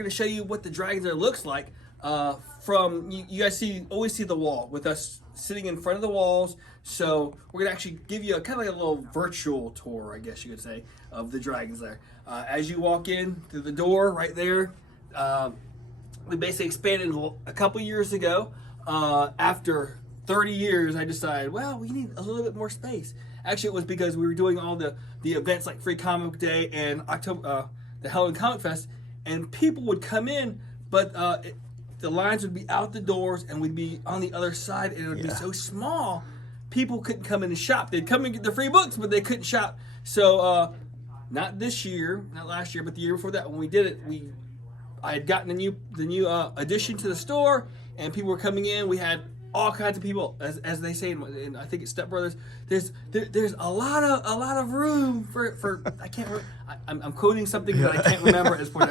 going to show you what the Dragon's Lair looks like. From you guys always see the wall with us sitting in front of the walls. So we're gonna actually give you a kind of like a little virtual tour, I guess you could say, of the Dragon's Lair. As you walk in through the door right there, we basically expanded a couple years ago. After 30 years, I decided, well, we need a little bit more space. Actually, it was because we were doing all the events like Free Comic Day and the Halloween Comic Fest, and people would come in, but the lines would be out the doors and we'd be on the other side, and it would be so small, people couldn't come in and shop. They'd come and get their free books, but they couldn't shop. So not this year, not last year, but the year before that, when we did it, I had gotten the new addition to the store, and people were coming in. We had all kinds of people, as they say, in I think it's Step Brothers. There's a lot of room for I can't remember. I'm quoting something that I can't remember at this point.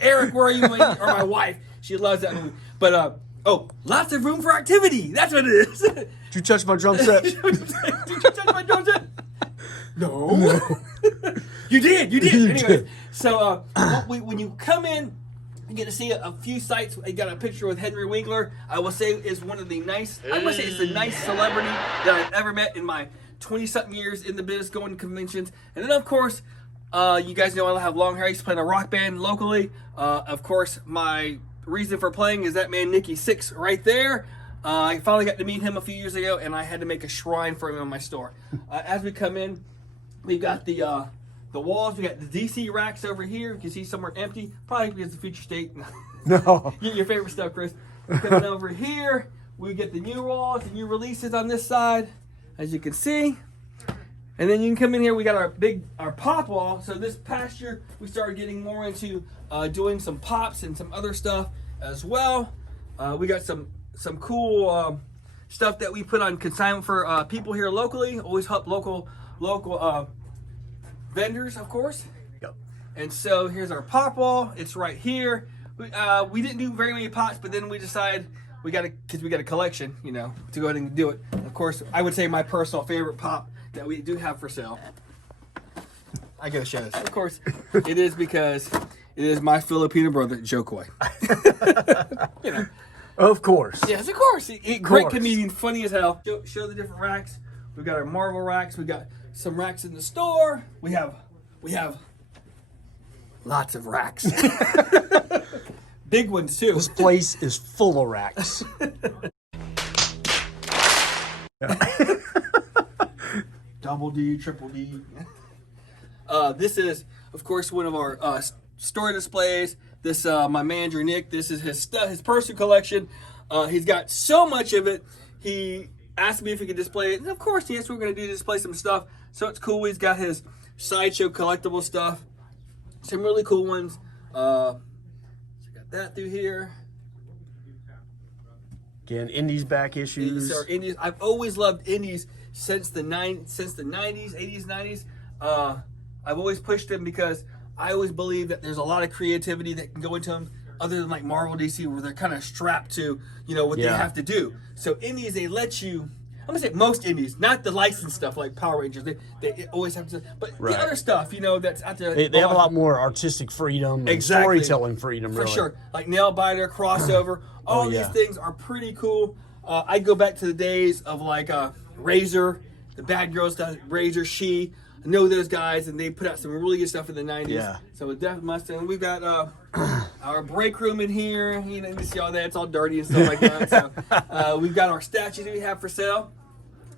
Eric, where are you? Or my wife, she loves that movie. But lots of room for activity. That's what it is. Did you touch my drum set? Did you touch my drum set? No. You did. Anyways, so when you come in, you get to see a few sites. I got a picture with Henry Winkler. I will say is one of the nice. I must say it's the nice celebrity that I've ever met in my 20-something years in the business, going to conventions. And then of course, you guys know I have long hair. I used to play in a rock band locally. Of course, my reason for playing is that man Nicky Six right there. I finally got to meet him a few years ago, and I had to make a shrine for him in my store. As we come in, we've got the walls. We got the DC racks over here. You can see somewhere empty, probably because of the future state. No. Get your favorite stuff, Chris. Coming over here, we get the new walls, the new releases on this side, as you can see. And then you can come in here. We got our pop wall. So this past year, we started getting more into doing some pops and some other stuff as well. We got some cool stuff that we put on consignment for people here locally. Always help local vendors, of course. Yep. And so here's our pop wall. It's right here. We didn't do very many pops, but then we decided because we got a collection, to go ahead and do it. Of course, I would say my personal favorite pop that we do have for sale. I gotta show this. Of course, it is because it is my Filipino brother, Joe Coy. Of course. Yes, of course. Great comedian, funny as hell. Show the different racks. We've got our Marvel racks. We got some racks in the store. We have lots of racks. Big ones too. This place is full of racks. Double D, triple D. This is, of course, one of our store displays. This my manager Nick. This is his personal collection. He's got so much of it. He asked me if he could display it, and of course, yes, we're going to display some stuff. So it's cool. He's got his sideshow collectible stuff. Some really cool ones. So got that through here. Again, Indies back issues. These are Indies. I've always loved Indies since the 90s, 80s, 90s. I've always pushed them because I always believe that there's a lot of creativity that can go into them, other than like Marvel, DC, where they're kind of strapped to, what they have to do. So Indies, they let you. I'm gonna say most Indies, not the licensed stuff like Power Rangers. They always have to, but the other stuff, that's out there. They have a lot more artistic freedom and storytelling freedom, for really. sure. Like Nail Biter, Crossover, all these things are pretty cool. I go back to the days of like Razor, the Bad Girls stuff, Razor, She. I know those guys, and they put out some really good stuff in the 90s. Yeah. So it definitely must. And we've got our break room in here. You see all that. It's all dirty and stuff like that. So we've got our statues that we have for sale.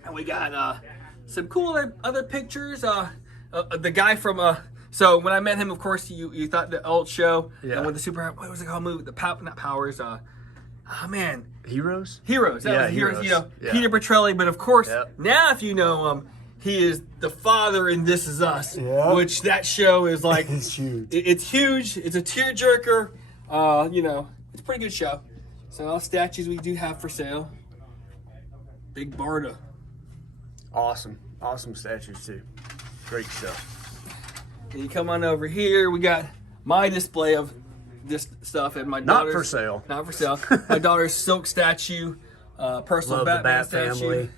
And we got some cool other pictures. The guy from... so when I met him, of course, you thought the old show. Yeah. With the super... What was it called? Movie? Not Powers. Oh, man. Heroes? Heroes. That was Heroes. Peter Petrelli. But, of course, now if you know him... He is the father in This Is Us, which that show is like... It's huge. It's huge. It's a tearjerker. It's a pretty good show. So all statues we do have for sale. Big Barda. Awesome statues too. Great stuff. And you come on over here. We got my display of this stuff and my daughter's... Not for sale. My daughter's silk statue, personal Love Batman the Bat statue. family.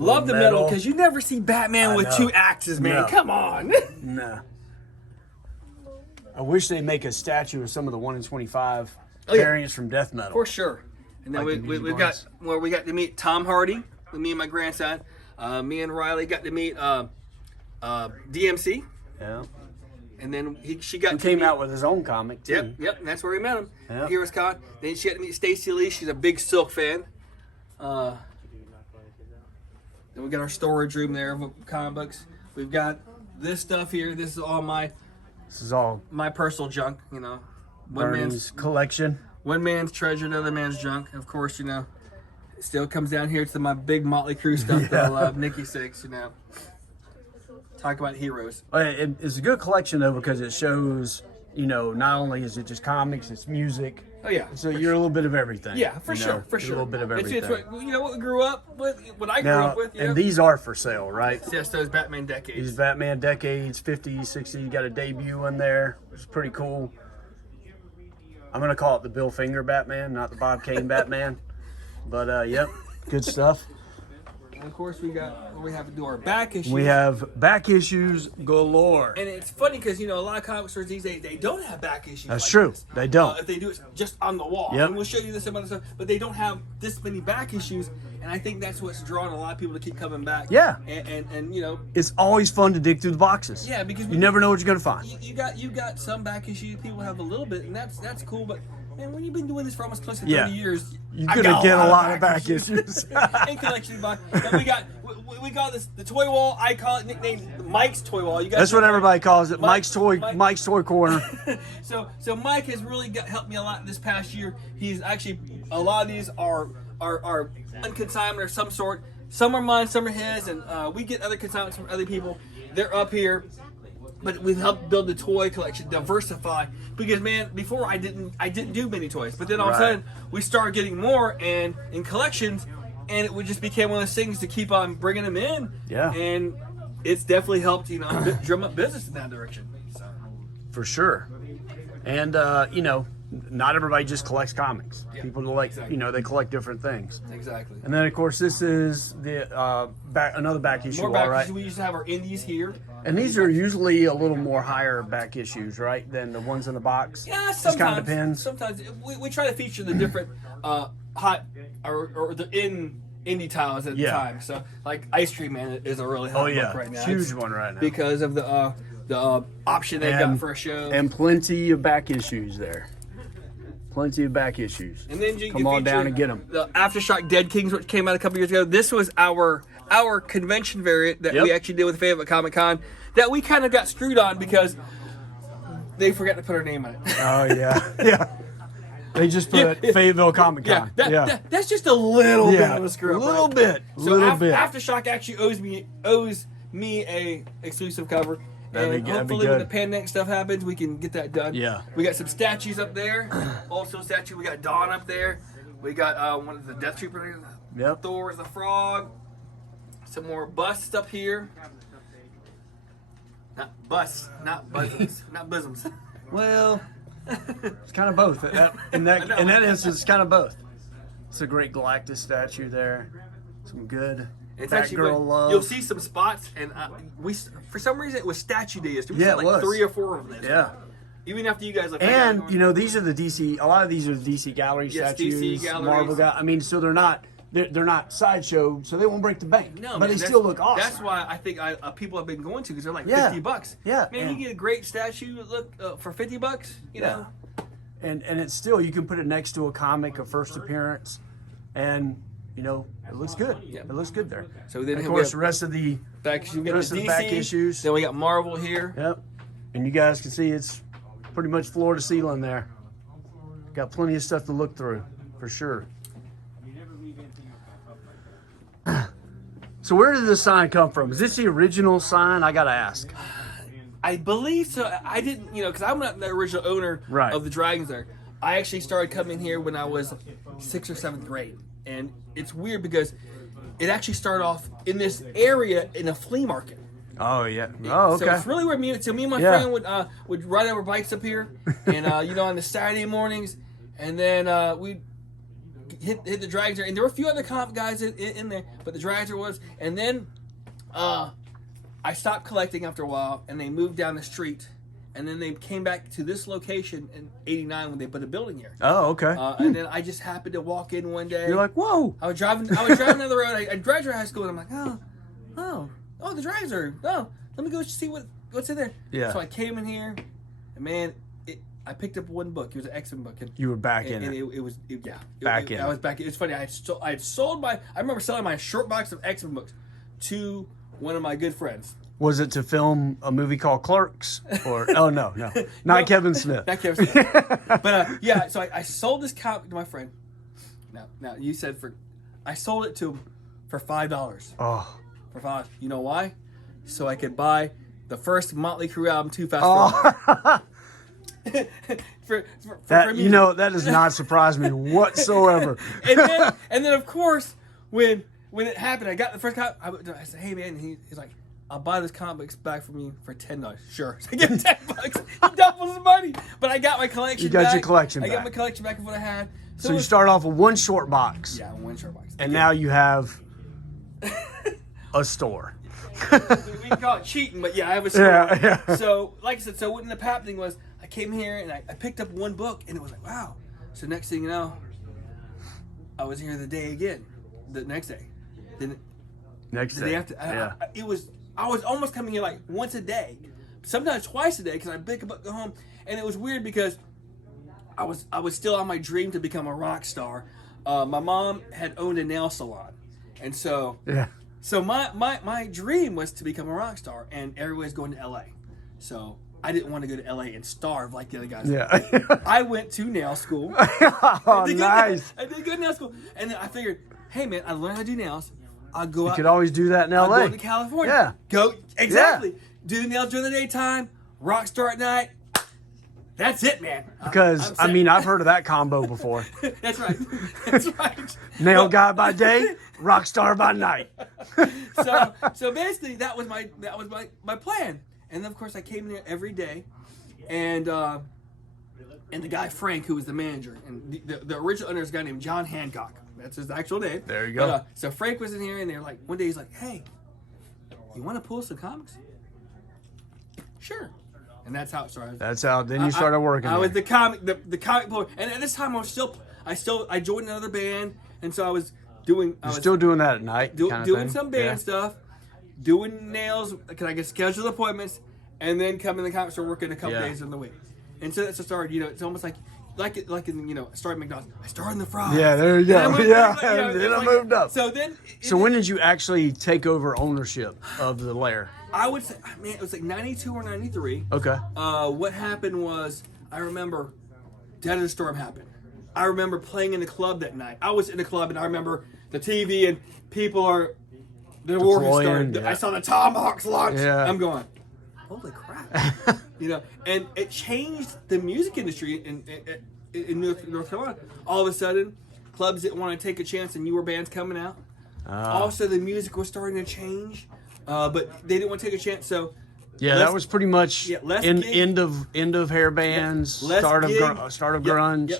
Love the metal, because you never see Batman with two axes, man. No. Come on. No. I wish they'd make a statue of some of the 1 in 25 variants from death metal. For sure. And then Like we got to meet Tom Hardy with me and my grandson. Me and Riley got to meet DMC. Yeah. And then she got He came out with his own comic too. Yep, and that's where we met him. Yep. Heroes Con. Then she got to meet Stacey Lee. She's a big Silk fan. Then we got our storage room there with comic books. We've got this stuff here. This is all my my personal junk. You know, one Bernie's collection. One man's treasure, another man's junk. Of course, you know, it still comes down here to my big Motley Crue stuff that I love. Nikki Sixx, you know. Talk about heroes. It's a good collection though because it shows, you know, not only is it just comics, it's music. Oh yeah. So you're a little bit of everything. Yeah, for sure. A little bit of everything. It's what, you know what we grew up with, what I grew up with. And these are for sale, right? Yes, those Batman decades. These Batman decades, 50s, 60s. You got a debut in there, which is pretty cool. I'm gonna call it the Bill Finger Batman, not the Bob Kane Batman. But yep, good stuff. And of course, we have to do our back issues. We have back issues galore. And it's funny because, you know, a lot of comic stores these days, they don't have back issues. That's like true. This. They don't. If they do it just on the wall. Yep. And we'll show you this and other stuff. But they don't have this many back issues. And I think that's what's drawing a lot of people to keep coming back. Yeah. And you know. It's always fun to dig through the boxes. Yeah, because you never know what you're going to find. You got some back issues. People have a little bit, and that's cool. But man, when you've been doing this for almost close to 30 years, you're gonna get a lot of back issues. And collection box. And we got this the toy wall. I call it nicknamed Mike's toy wall. You guys. That's what everybody calls it. Mike's toy corner. So Mike has really helped me a lot this past year. He's actually a lot of these are unconsignment or some sort. Some are mine, some are his, and we get other consignments from other people. They're up here. But we've helped build the toy collection, diversify. Because man, before I didn't do many toys, but then all of a sudden we started getting more and in collections, and it would just became one of those things to keep on bringing them in. Yeah. And it's definitely helped, you know, drum up business in that direction. So. For sure. And you know, not everybody just collects comics. Yeah, people like you know, they collect different things. Exactly. And then of course this is the another back issue. More back right? issues. We used to have our indies here. And these are usually a little more higher back issues, right, than the ones in the box? Yeah, sometimes. Just kind of depends. Sometimes we try to feature the different hot or the indie titles at the time. So like Ice Cream Man is a really hot book right now. Huge one right now Because of the option they've got for a show. And plenty of back issues there. Plenty of back issues. And then you come on down and get them. The Aftershock Dead Kings, which came out a couple years ago. This was our convention variant that we actually did with Fayetteville Comic Con that we kind of got screwed on because they forgot to put our name on it. Oh yeah, yeah. They just put Fayetteville Comic Con. That's just a little bit of a screw up. A little bit. Aftershock actually owes me a exclusive cover. And hopefully when the pandemic stuff happens, we can get that done. Yeah. We got some statues up there. Also statue. We got Dawn up there. We got one of the Death Troopers. Yep. Thor's the Frog. Some more busts up here. Not busts, not bosoms. Not bosoms. Well, it's kind of both. In that instance, it's kind of both. It's a great Galactus statue there. Some good Batgirl love. You'll see some spots, and we for some reason it was Statue Day yesterday. We saw like 3 or 4 of them. Yeah. Even after you guys looked. And you know, these are the DC. A lot of these are the DC gallery statues. DC galleries. Marvel I mean, so they're not sideshow, so they won't break the bank. No, but man, they still look awesome. That's why I think people have been going to because they're like $50. Yeah, man, you get a great statue look for $50. You know. And it's still, you can put it next to a comic, a first appearance, and you know it looks good. Yeah. It looks good there. So then, of course, the rest of the back issues. Then we got Marvel here. Yep. And you guys can see it's pretty much floor to ceiling there. Got plenty of stuff to look through, for sure. So where did this sign come from? Is this the original sign? I gotta ask. I believe so. I didn't, because I'm not the original owner of the Dragons there. I actually started coming here when I was 6th or 7th grade. And it's weird because it actually started off in this area in a flea market. Oh, yeah. Oh, okay. So it's really weird. Me and my friend would ride our bikes up here and, on the Saturday mornings. And then we'd hit the Dragons there. And there were a few other comic guys in there, but the Dragons was. And then I stopped collecting after a while, and they moved down the street. and then they came back to this location in '89 when they put a building here. Oh, okay. And then I just happened to walk in one day. You're like, whoa. I was driving down the road. I graduated high school, and I'm like, oh, the drives are. Oh, let me go see what's in there. Yeah. So I came in here, and man, I picked up one book. It was an X-Men book. And, You were back in and it. it was Back in I was back. It's funny. I had sold my. I remember selling my short box of X-Men books to one of my good friends. Was it to film a movie called Clerks? Or oh no, not Kevin Smith. Not Kevin Smith. But yeah, so I sold this comic to my friend. Now you said I sold it to him for $5. Oh, For $5. You know why? So I could buy the first Motley Crue album, Too Fast for that me. you know that does not surprise me whatsoever. and then of course when it happened, I got the first comic. I said, "Hey man," and he's like, "I'll buy this comic books back from you for $10." Sure. So I give him $10. He doubles the money. But I got my collection. You got back. your collection I got back. my collection back of what I had. So you start off with one short box. Yeah, one short box. And now you have a store. We can call it cheating, but yeah, I have a store. Yeah. So, like I said, what ended up happening was I came here and I picked up one book, and it was like, wow. So next thing you know, I was here the next day. Then Next the day. day after, I was almost coming here like once a day, sometimes twice a day, because I pick a book, go home, and it was weird because I was still on my dream to become a rock star. My mom had owned a nail salon, and so my dream was to become a rock star, and everybody's going to LA. So I didn't want to go to LA and starve like the other guys. Yeah. I went to nail school. Oh, nice. I did good nail school, and then I figured, hey man, I learned how to do nails. I'll go out. You could always do that in I'll LA. go to California. Yeah. Go exactly. Do the nails during the daytime. Rock star at night. That's it, man. Because I mean, I've heard of that combo before. That's right. That's right. Nail guy by day, rock star by night. So basically, that was my plan. And then of course I came in here every day, and the guy Frank, who was the manager, and the original owner is a guy named John Hancock. That's his actual name. There you go. But, so Frank was in here, and they're like, one day he's like, "Hey, you want to pull some comics?" Sure. And that's how it started. That's how. Then you started working. I there. was the comic puller, and at this time I joined another band, and so I was doing. Still doing that at night. Doing some band stuff, doing nails because I get scheduled appointments, and then come in the comic store working a couple days in the week. And so that's what started. You know, it's almost like in started McDonald's. I started in the fries. Yeah, there you go. Then I moved up. So then. So when did you actually take over ownership of the Lair? I would say, man, it was like 92 or 93. Okay. What happened was, I remember Desert Storm happened. I remember playing in the club that night. I was in the club, and I remember the TV, and the war had started. Yeah. I saw the Tomahawks launch. Yeah. I'm going, holy crap. And it changed the music industry in North Carolina. All of a sudden, clubs didn't want to take a chance on newer bands coming out. Also, the music was starting to change. But they didn't want to take a chance, so that was pretty much end of hair bands, start of grunge.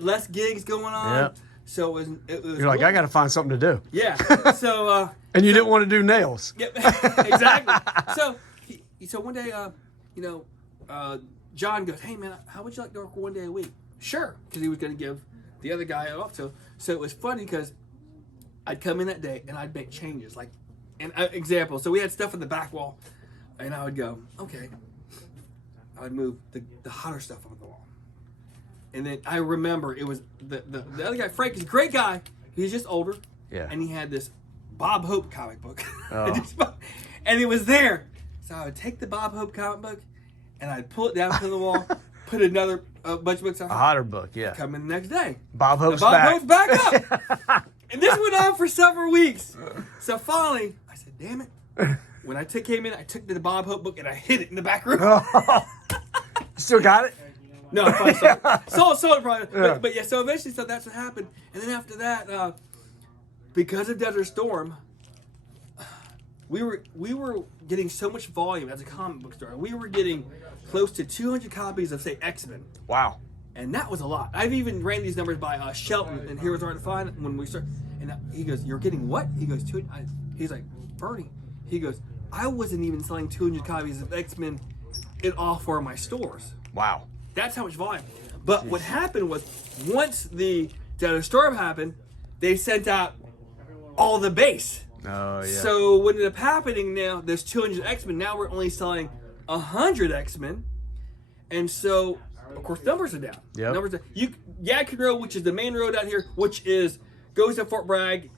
Less gigs going on. Yep. So it was. You're like, I got to find something to do. Yeah. So. And you didn't want to do nails. Yep. Exactly. So one day, John goes, "Hey man, how would you like to work one day a week?" Sure, because he was going to give the other guy off. So it was funny because I'd come in that day and I'd make changes like. An example, so we had stuff in the back wall, and I would go, okay. I would move the hotter stuff on the wall. And then I remember it was the other guy, Frank, is a great guy. He's just older. Yeah. And he had this Bob Hope comic book. Oh. And it was there. So I would take the Bob Hope comic book, and I'd pull it down to the wall, put another bunch of books on. A hotter book, yeah. Come in the next day. Bob Hope's Hope's back up. And this went on for several weeks. So finally, I said, damn it. When I came in, I took the Bob Hope book and I hid it in the back room. Still got it? No, I probably sold it probably. Yeah. But yeah, so eventually, that's what happened. And then after that, because of Desert Storm, we were getting so much volume as a comic book store. We were getting close to 200 copies of, say, X-Men. Wow. And that was a lot. I've even ran these numbers by Shelton, and here was hard to find when we started. And he goes, "You're getting what?" He goes, he's like, "Bernie." He goes, "I wasn't even selling 200 copies of X-Men in all 4 of my stores. Wow. That's how much volume. But what happened was, once the storm happened, they sent out all the base. Oh, yeah. So what ended up happening now, there's 200 X-Men. Now we're only selling 100 X-Men. And so, of course, numbers are down. Yep. Numbers are, Yadkin Road, which is the main road out here, which goes to Fort Bragg.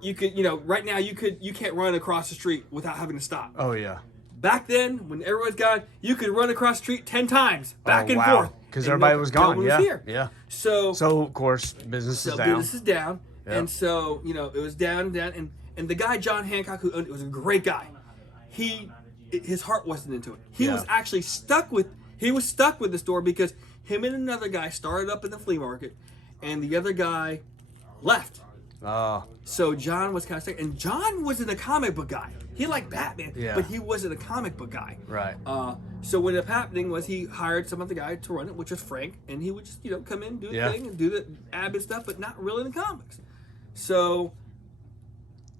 You could, right now you can't run across the street without having to stop. Oh, yeah. Back then, when everyone's gone, you could run across the street 10 times, back and forth. Because everybody was gone. No one Yeah. was here. Yeah. So of course, business is down. Business is down. Yep. And so, it was down, and the guy, John Hancock, who owned it, was a great guy. His heart wasn't into it. He was actually stuck with the store because him and another guy started up in the flea market, and the other guy left. Oh. So John was kind of stuck, and John wasn't a comic book guy. He liked Batman, but he wasn't a comic book guy. Right. So what ended up happening was he hired some other guy to run it, which was Frank, and he would just come in, do the thing, and do the ab and stuff, but not really in the comics. So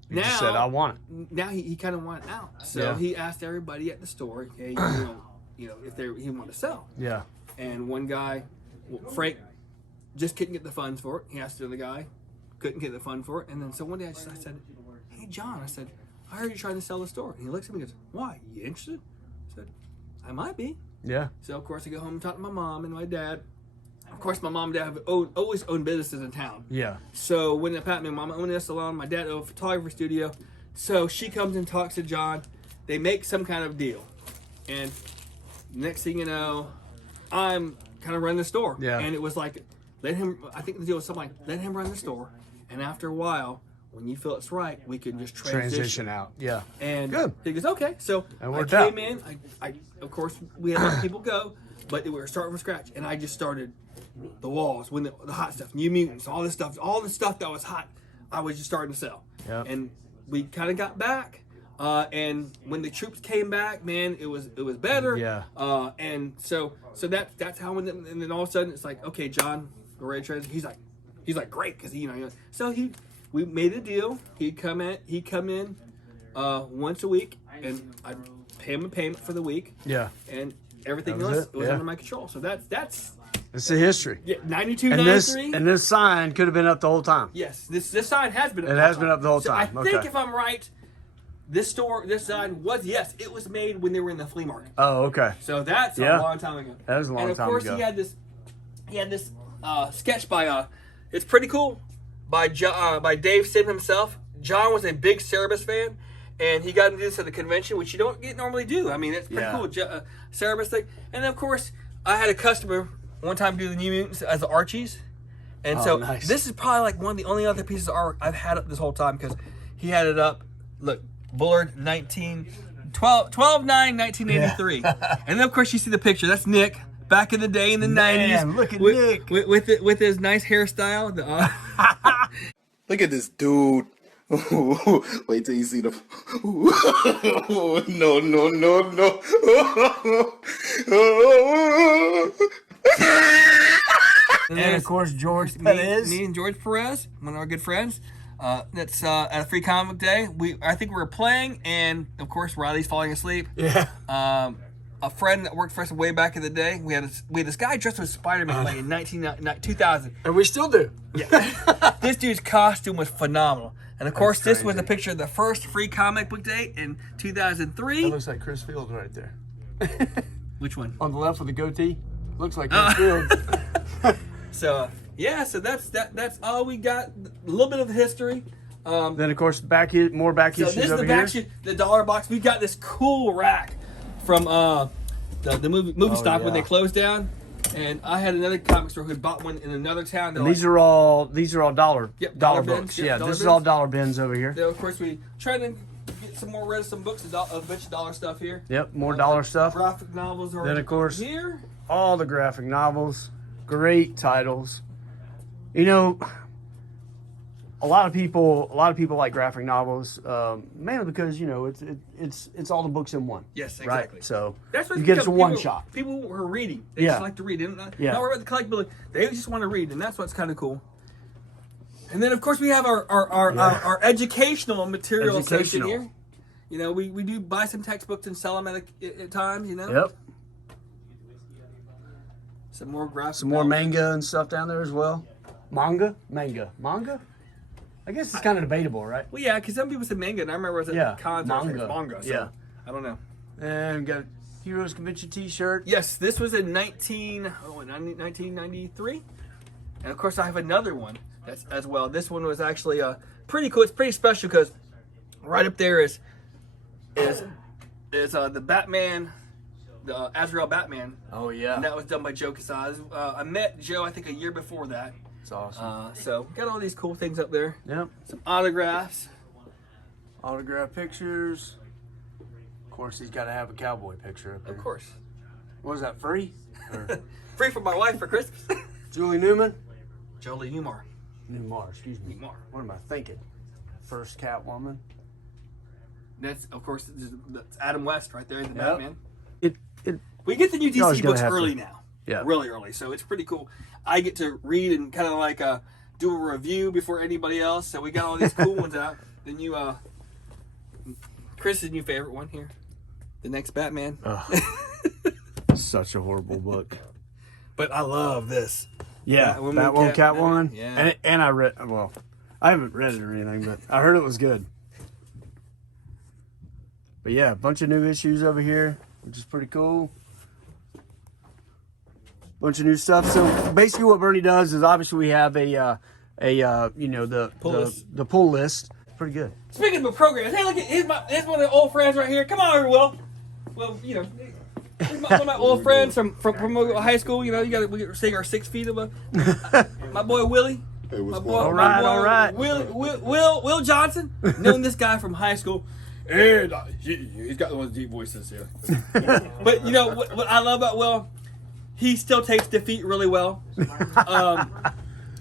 He now just said, I want it. Now he kind of wanted out. So he asked everybody at the store, hey, if he wanted to sell. Yeah. And one guy, Frank, just couldn't get the funds for it. He asked the other guy, couldn't get the fund for it. And then so one day I said, hey, John, I said, I heard you trying to sell the store. And he looks at me and goes, why? You interested? I said, I might be. Yeah. So, of course, I go home and talk to my mom and my dad. Of course, my mom and dad have always owned businesses in town. Yeah. So when it happened, my mom owned a salon, my dad owned a photography studio. So she comes and talks to John. They make some kind of deal. And next thing you know, I'm kind of running the store. Yeah. And it was like, I think the deal was something like, let him run the store. And after a while, when you feel it's right, we can just transition out. Yeah. And good. He goes, okay. So I came in. I of course, we had to let people go, but we were starting from scratch. And I just started the walls, when the hot stuff, New Mutants, all the stuff that was hot, I was just starting to sell. Yep. And we kind of got back. And when the troops came back, man, it was better. Yeah. And so that's how. And then all of a sudden, it's like, okay, John, we're ready to transition. He's like great because so we made a deal. He'd come in once a week, and I'd pay him a payment for the week. Yeah. And everything else was under my control. So that's it's the history. Yeah, 92, and 93. And this sign could have been up the whole time. Yes, this sign has been up. It has been up the whole time. So I think if I'm right, this sign it was made when they were in the flea market. Oh, okay. So that's a long time ago. That was a long time ago. And of course, he had this sketch by it's pretty cool, by Dave Sim himself. John was a big Cerebus fan, and he got into this at the convention, which you don't normally do. I mean, it's pretty cool, Cerebus thing. And then, of course, I had a customer one time do the New Mutants as the Archies. And this is probably like one of the only other pieces of art I've had up this whole time, because he had it up. Look, Bullard 12/9/1983. And then, of course, you see the picture. That's Nick back in the day in the 90s. Look at Nick. With his nice hairstyle. Look at this dude. Wait till you see the. No. And of course, George Perez. Me and George Perez, one of our good friends. That's at a free comic day. I think we were playing, and of course Riley's falling asleep. Yeah. A friend that worked for us way back in the day. We had this guy dressed as Spider-Man like in 2000. And we still do. Yeah. This dude's costume was phenomenal. And of course, this was a crazy. picture of the first free comic book day in 2003. That looks like Chris Fields right there. Which one? On the left with the goatee. Looks like Chris Fields. So so that's all we got. A little bit of history. Then of course back So issues this is over the back here. sheet, the dollar box. We got this cool rack from the movie stock when they closed down. And I had another comic store who had bought one in another town. And these are all dollar dollar books. bins. Yeah, Dollar this is bins. all dollar bins over here. So of course we tried to get some books, a bunch of dollar stuff here. Yep, more dollar stuff. Graphic novels are Then of course here. all the graphic novels, great titles. You know, a lot of people like graphic novels, mainly because it's all the books in one. Yes, Right. exactly. So That's what you get it people- for one shot. People who are reading, they Yeah. just like to read. They don't Yeah. not worry about the collectibility. They just want to read, and that's what's kind of cool. And then, of course, we have our educational material section Educational. here. You know, we do buy some textbooks and sell them at times. You know. Yep. Some more graphic. Some more manga and stuff down there as well. Manga? I guess it's kind of debatable, right? Well, yeah, because some people said manga, and I remember it was at cons. Manga. So yeah. I don't know. And we got a Heroes Convention T-shirt. Yes, this was in 1993. And of course, I have another one that's as well. This one was actually pretty cool. It's pretty special because right up there is the Batman, the Azrael Batman. Oh yeah. And that was done by Joe Quesada. I met Joe, I think, a year before that. It's awesome. So got all these cool things up there. Yep. Some autographs. Autograph pictures. Of course, he's got to have a cowboy picture up there. Of course. What was that, free? Or Free for my wife for Christmas. Julie Newman? Jolie Newmar. Newmar, excuse me. Newmar. What am I thinking? First Catwoman. That's, of course, that's Adam West right there in the Yep. Batman. It We get the new always DC gonna books have early to. now. Yeah. Really early. So it's pretty cool. I get to read and kind of like do a review before anybody else. So we got all these cool ones out. Then you, Chris's new favorite one here. The next Batman. such a horrible book. But I love this. Yeah, Batwoman, Catwoman. Yeah. And I read, well, I haven't read it or anything, but I heard it was good. But yeah, a bunch of new issues over here, which is pretty cool. Bunch of new stuff. So basically, what Bernie does is obviously we have the pull list. Pretty good. Speaking of programs, hey, look, here's one of the old friends right here. Come on over, Will. Well, you know, here's one of my old friends from high school. You know, we're saying our 6 feet of my boy Willie. Hey, what's My going boy, on? All right. Will Johnson. Known this guy from high school. And he's got one of those deep voices here. But you know what I love about Will? He still takes defeat really well.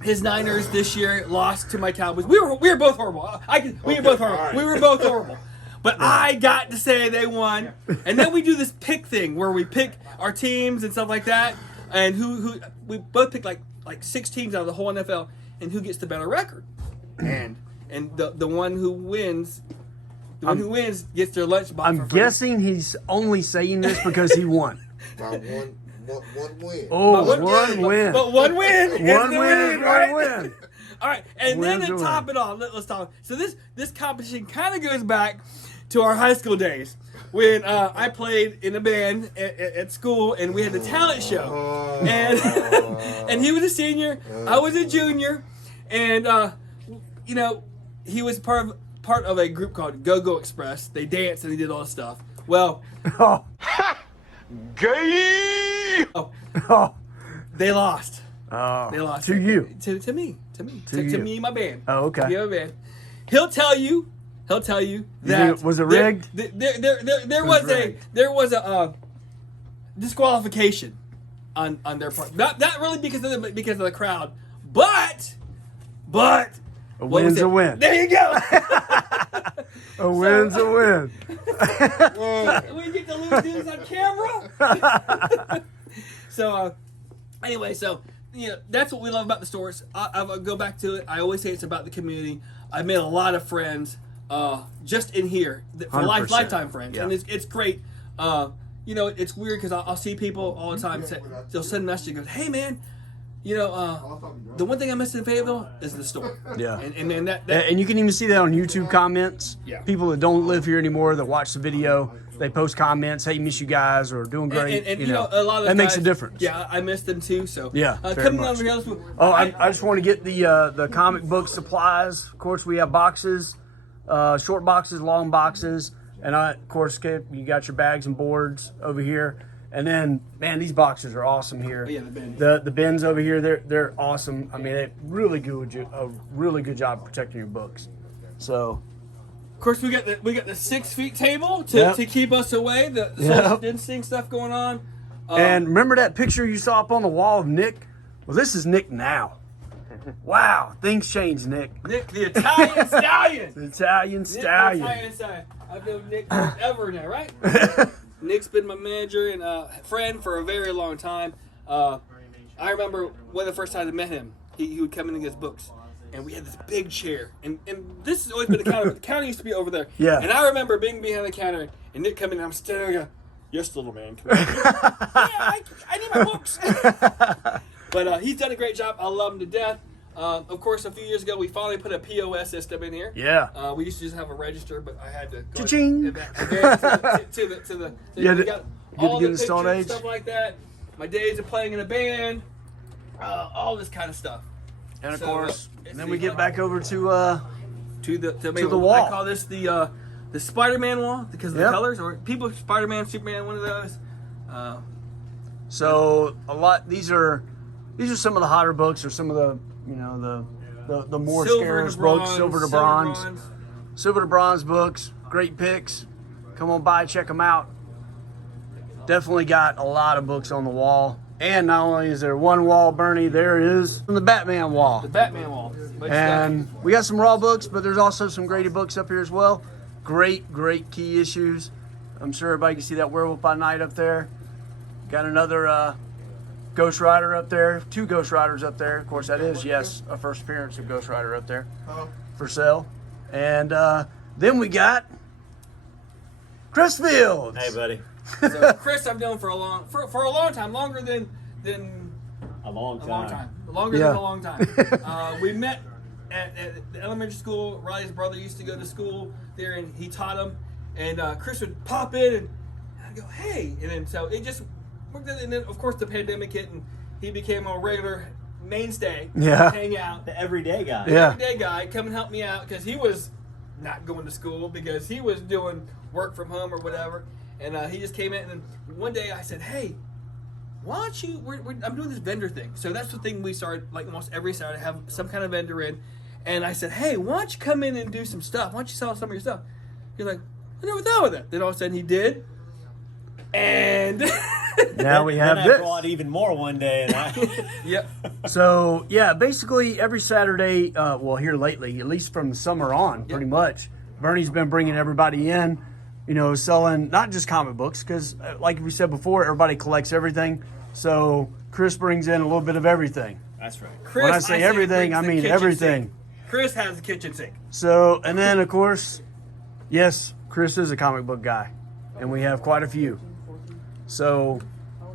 His Niners this year lost to my Cowboys. We were both horrible. We were both horrible. Right. We were both horrible. But I got to say they won. And then we do this pick thing where we pick our teams and stuff like that. And who we both pick like 6 teams out of the whole NFL, and who gets the better record. And the one who wins. The one who wins gets their lunch box. I'm guessing he's only saying this because he won. By one win. Oh, one win. But one win. Is One the win is right? one win. All right, and then Win's to a top win. it off, let's talk. So this competition kind of goes back to our high school days when I played in a band at school, and we had the talent show, and he was a senior, I was a junior, and you know, he was part of a group called Go-Go Express. They danced and they did all this stuff. Well, Oh, they lost. oh, They lost to you. To me. To you. me and my band. Oh, okay. To me and my band. He'll tell you that Was it rigged? There was a disqualification on their part. Not really because of the crowd, but A win's a win. There you go. A win's a win. We get to lose this on camera. So anyway, you know, that's what we love about the stores. I'll go back to it. I always say it's about the community. I've made a lot of friends just in here for 100%. lifetime friends, Yeah. and it's great. You know, it's weird because I'll see people all the time. They'll send messages, goes, "Hey man, you know, the one thing I miss in Fayetteville is the store." Yeah. and then that And you can even see that on YouTube comments. Yeah. People that don't live here anymore that watch the video, they post comments, "Hey, miss you guys," or "Doing great." and you know, a lot of that makes a guys- difference. Yeah, I miss them too. So Yeah, very coming much. over here, let's- Oh, I just want to get the comic book supplies. Of course, we have boxes, short boxes, long boxes, and of course, Kip, you got your bags and boards over here. And then, man, these boxes are awesome here. Oh, yeah, the bins. The bins over here, they're awesome. I mean, they really do a really good job protecting your books. So, Of course, we got the 6 feet table Yep. to keep us away. The Yep. social distancing stuff going on. and remember that picture you saw up on the wall of Nick? Well, this is Nick now. Wow, things changed, Nick. Nick, the Italian stallion. The Italian Nick, the stallion. Italian stallion. I've known Nick forever now, right? Nick's been my manager and friend for a very long time. I remember one of the first times I met him, he would come in and get his books. and we had this big chair, and this has always been the counter, but the counter used to be over there. Yeah. And I remember being behind the counter, and Nick coming in, I'm standing there, yes, little man. Come on. Yeah, I need my books. But he's done a great job. I love him to death. Of course, a few years ago, we finally put a POS system in here. Yeah. We used to just have a register, but I had to go Cha-ching. to the Yeah, we to got get all the installed pictures, age. stuff like that. My days of playing in a band, all this kind of stuff. And of So, course, it's and then the, we get back over to the wall. I call this the Spider-Man wall because of the Yep. colors, or people Spider-Man, Superman, one of those. So a lot. These are some of the hotter books, or some of the the more scarce books, silver to bronze books. Great picks. Come on by, check them out. Definitely got a lot of books on the wall. And not only is there one wall, Bernie, there is the Batman wall. The Batman wall. But And we got some raw books, but there's also some graded books up here as well. Great key issues. I'm sure everybody can see that Werewolf by Night up there. Got another Ghost Rider up there. 2 Ghost Riders up there. Of course, that is, yes, a first appearance of Ghost Rider up there for sale. And then we got Chris Fields. Hey, buddy. So Chris, I've known for a long time, longer than A long time. longer Yeah. than a long time. We met at the elementary school. Riley's brother used to go to school there, and he taught him. And Chris would pop in, and I'd go, "Hey!" And then so it just worked. And then of course the pandemic hit, and he became a regular mainstay. Yeah. Hang out. The everyday guy. Yeah. Everyday guy, come and help me out because he was not going to school because he was doing work from home or whatever. And he just came in, and one day I said, "Hey, why don't you? I'm doing this vendor thing." So that's the thing we started, like almost every Saturday, have some kind of vendor in. And I said, "Hey, why don't you come in and do some stuff? Why don't you sell some of your stuff?" He's like, "I never thought of that." Then all of a sudden he did, and Now we have Then I this. brought even more one day, and I. yep. So yeah, basically every Saturday, well here lately, at least from the summer on, pretty much, Bernie's been bringing everybody in, selling not just comic books, because like we said before, everybody collects everything. So Chris brings in a little bit of everything. That's right. Chris, When I say everything, brings I the mean kitchen everything. sink. Chris has a kitchen sink. So, and then of course, yes, Chris is a comic book guy, and we have quite a few. So,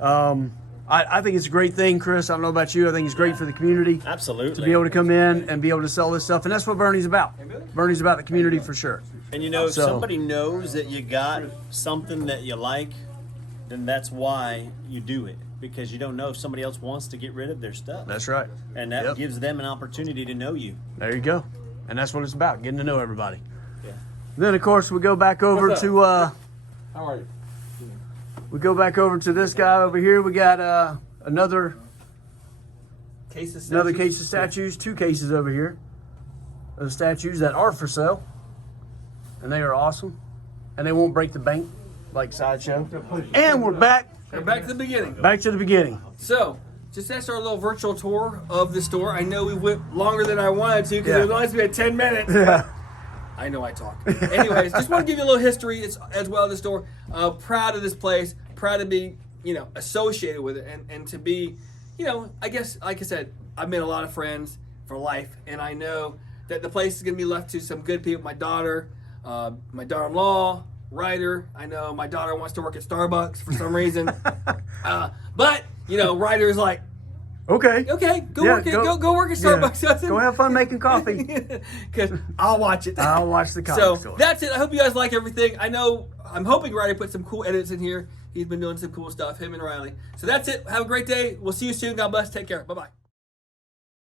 I think it's a great thing, Chris. I don't know about you. I think it's great for the community Absolutely. to be able to come in and be able to sell this stuff, and that's what Bernie's about. Bernie's about the community for sure. And if So- somebody knows that you got something that you like, then that's why you do it. Because you don't know if somebody else wants to get rid of their stuff. That's right. And that Yep. gives them an opportunity to know you. There you go. And that's what it's about, getting to know everybody. Yeah. Then of course we go back over What's up? to How are you? this guy over here. We got another Case of case of statues, 2 cases over here of statues that are for sale, and they are awesome, and they won't break the bank like Sideshow. And we're back We're back to the beginning. to the beginning. So, just that's our little virtual tour of the store. I know we went longer than I wanted to because Yeah. it was only supposed to be 10 minutes. Yeah. I know I talk. Anyways, just want to give you a little history as well of the store. Proud of this place. Proud to be, associated with it and to be, I guess, like I said, I've made a lot of friends for life, and I know that the place is going to be left to some good people. My daughter-in-law, Ryder. I know my daughter wants to work at Starbucks for some reason. But, Ryder's like, Okay. okay, go Yeah, work at Starbucks. Yeah. Go have fun making coffee. Because I'll watch it. I'll watch the comic So store. that's it. I hope you guys like everything. I'm hoping Ryder put some cool edits in here. He's been doing some cool stuff, him and Riley. So that's it. Have a great day. We'll see you soon. God bless. Take care. Bye-bye.